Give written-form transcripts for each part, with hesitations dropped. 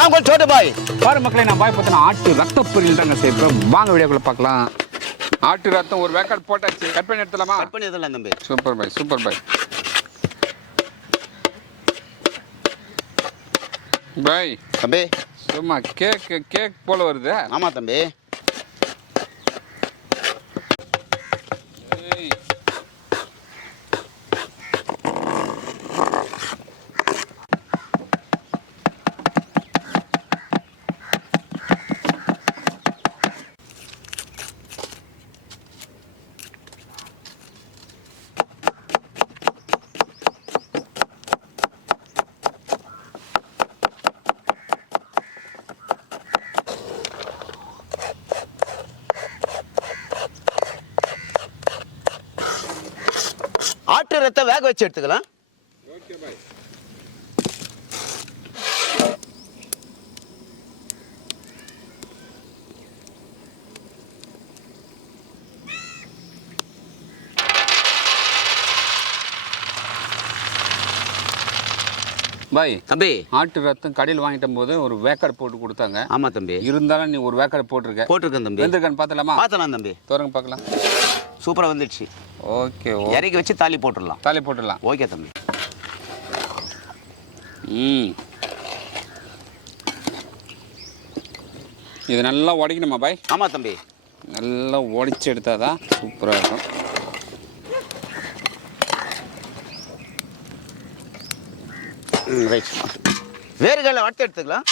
நான் உங்கள் சோட்டு பாய். பாரு மக்களே, நான் பாய் பார்த்தா ஆட்டு ரத்த பொரியல் தாங்க செய்யறோம். வாங்க வீடியோக்குள்ள பார்க்கலாம். ஆட்டு ரத்தம் ஒரு வேக்காடு போட்டாச்சு. கட் பண்ணி எடுத்துலாமா? கட் பண்ணி எடுத்துலாம் தம்பி. சூப்பர் பாய், சூப்பர் பாய். பாய் தம்பி சும்மா கேக் போல வருது. ஆமா தம்பி. ஆட்டு ரத்த வேக வச்சு எடுத்துக்கலாம். Okay bye. பாய் தம்பி ஆட்டு ரத்தம் கடையில் வாங்கிட்ட போது ஒரு வேக்காடு போட்டு கொடுத்தாங்க. ஆமா தம்பி. இருந்தாலும் நீ ஒரு வேக்காடு போட்டிருக்கேன் தம்பி. வெந்திருக்கான்னு பார்த்தலாமா? பார்த்தலாம் தம்பி. தோறங்க பார்க்கலாம். சூப்பரா வந்துடுச்சு. ஓகே. இறக்கி வச்சு தாலி போட்டுடலாம். ஓகே தம்பி. இது நல்லா உடைக்கணுமா பாய்? ஆமா தம்பி. நல்லா உடைச்சு எடுத்தாதான் சூப்பராக இருக்கும். ரைட். வேர்களை வறுத்து எடுத்துக்கலாம்.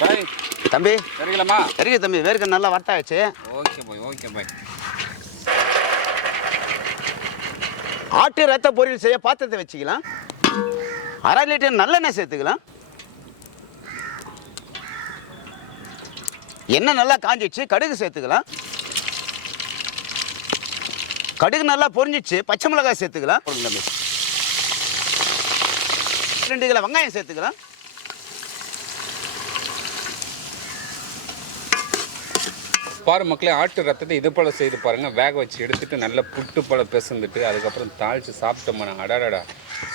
பாய் தம்பி சரிங்களாமா? சரிங்க தம்பி. வேர்க்கை நல்லா வறுத்தாச்சு. Okay bye, okay bye. ஆட்டு ரத்த பொரியல் செய்ய பாத்திரத்தை வச்சுக்கலாம். 1/2 லிட்டர் நல்லெண்ணெய் சேர்த்துக்கலாம். எண்ணெய் நல்லா காஞ்சிச்சு. கடுகு சேர்த்துக்கலாம். கடுகு நல்லா பொரிஞ்சிச்சு. பச்சை மிளகாய் சேர்த்துக்கலாம். 2 கிலோ வெங்காயம் சேர்த்துக்கலாம். பாரு மக்களே, ஆட்டு ரத்தத்தை இது போல் செய்து பாருங்கள். வேக வச்சு எடுத்துட்டு நல்லா புட்டு போல பிசைந்துட்டு அதுக்கப்புறம் தாளித்து சாப்பிட்டோம்னா அடாடா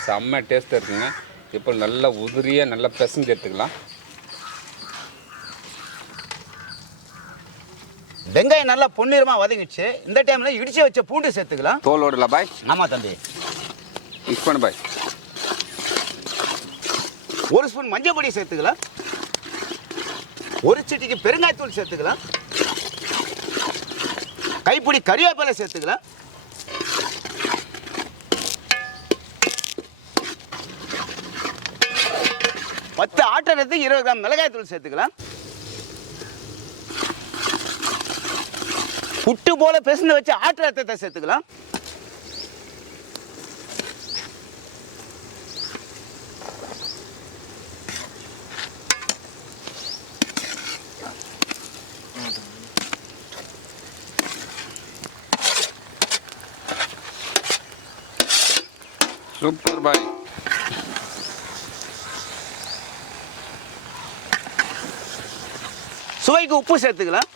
செம்ம டேஸ்ட்டாக இருக்குங்க. இப்போ நல்லா உதிரியாக நல்லா பிசைஞ்சு எடுத்துக்கலாம். வெங்காயம் நல்லா பொன்னிறமாக வதங்கிச்சு. இந்த டைமில் இடிச்சு வச்ச பூண்டு சேர்த்துக்கலாம். தோலோடல பாய்? ஆமாம் தம்பி. மிக்ஸ் பண்ணு பாய். 1 ஸ்பூன் மஞ்சள் பொடி சேர்த்துக்கலாம். 1 சிட்டிக்கு பெருங்காயத்தூள் சேர்த்துக்கலாம். கைப்பிடி கறிவேப்பிலை சேர்த்துக்கலாம். பத்து ஆட்டுறதுக்கு 20 கிராம் மிளகாய் தூள் சேர்த்துக்கலாம். புட்டு போல பிசைந்து வச்சு ஆட்டு ரத்தத்தை சேர்த்துக்கலாம். சூப்பர் பாய். சுவைக்கு உப்பு சேர்த்துக்கலாம்.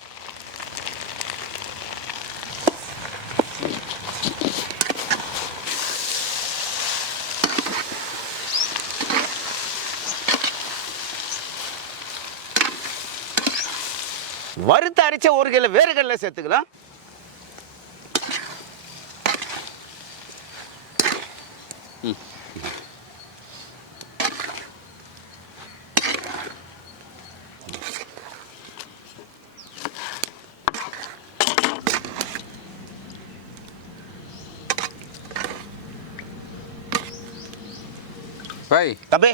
வறுத்து அரைச்ச 1 கிலோ வேர்க்கடலை சேர்த்துக்கலாம். பாய் தம்பி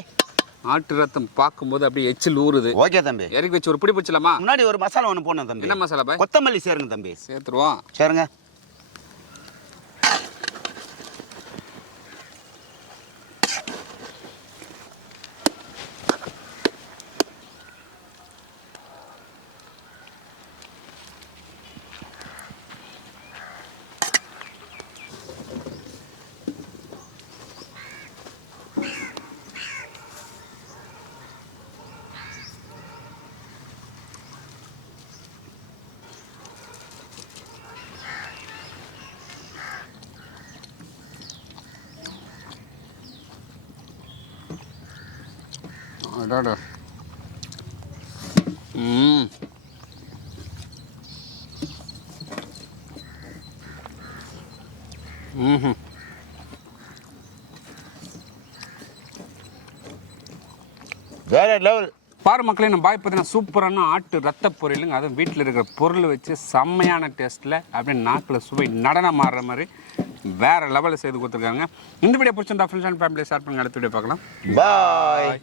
ஆட்டு ரத்தம் பார்க்கும்போது அப்படியே எச்சில் ஊறுது. ஓகே தம்பி. இறக்கி வச்சு ஒரு பிடி பிடிச்சலாமா? முன்னாடி ஒரு மசாலா ஒன்று போடணும் தம்பி. என்ன மசாலா பாய்? கொத்தமல்லி சேருங்க தம்பி. சேர்த்துருவோம். சேருங்க. அடாடா. ம் ம் வேற லெவல். பாரு மக்களே, நம்ம பாய் பார்த்தீங்கன்னா சூப்பரான ஆட்டு ரத்த பொரியலுங்க. அதுவும் வீட்டில் இருக்கிற பொருள் வச்சு செம்மையான டேஸ்ட்டில் அப்படியே நாக்கில் சுவை நடனம் ஆடுற மாதிரி வேறு லெவலில் செய்து கொடுத்துருக்காங்க. இந்த வீடியோ பிடிச்சிருந்தா ஃப்ரெண்ட்ஸ் அண்ட் ஃபேமிலி ஷேர் பண்ணுங்க. அடுத்த வீடியோ பார்க்கலாம். பாய்.